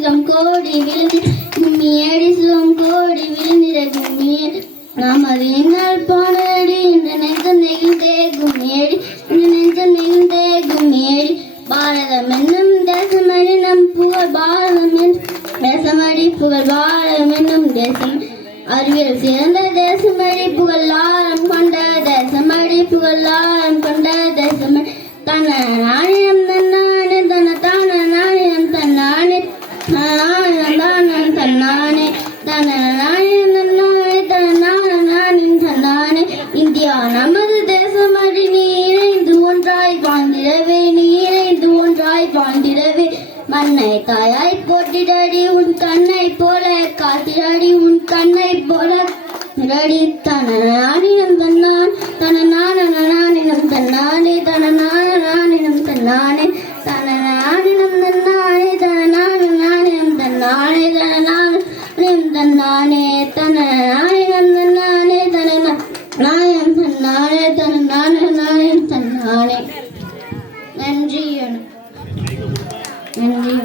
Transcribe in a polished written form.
சிலம் கோடி விழுந்து கும்மியடி சிலம் கோடி விழுந்திட கும்மியே நாம் அது என்னால் போனடி இந்த நெஞ்சம் நெகிழ்ந்தே கும்மியடி இந்த நெஞ்சம் நெகிழ்ந்தே கும்மியடி பாரதம் என்னும் தேசமடி நம் புகழ் பாரதம் என்னும் தேசமடி புகழ் பாரதம் என்னும் தேசம் அறிவியல் சிறந்த தேசமடி புகழ் ஆழம் கொண்ட தேசமடி புகழ் ஆழம் கொண்ட தேசமடி தன நாணயம் தன்னானே தன தான நாணயம் தன்னானே நாணயம் தன்னானே தன நாணயம் தன்னானே தன நாணயம் தன்னானே இந்தியா நமது தேசமடி நீ இணைந்து ஒன்றாய் வாழ்ந்திடவே நீ இணைந்து ஒன்றாய் வாழ்ந்திடவே மண்ணை தாயாய் போட்டிடடி உன் கண்ணை போல காத்திரடி உன் கண்ணை போல ரடி தன நாணினம் தன்னான் தன நாணினம் தன்னானே தன நாணினம் தன்னானே தன நாணினம் தன்னானே தன நாணினம் தன்னானே தன நாணினம் தன்னானே தன நாணினம் தன்னானே தன நாயம் தன்னானே தன நாணினம் தன்னானே நன்றி நன்றி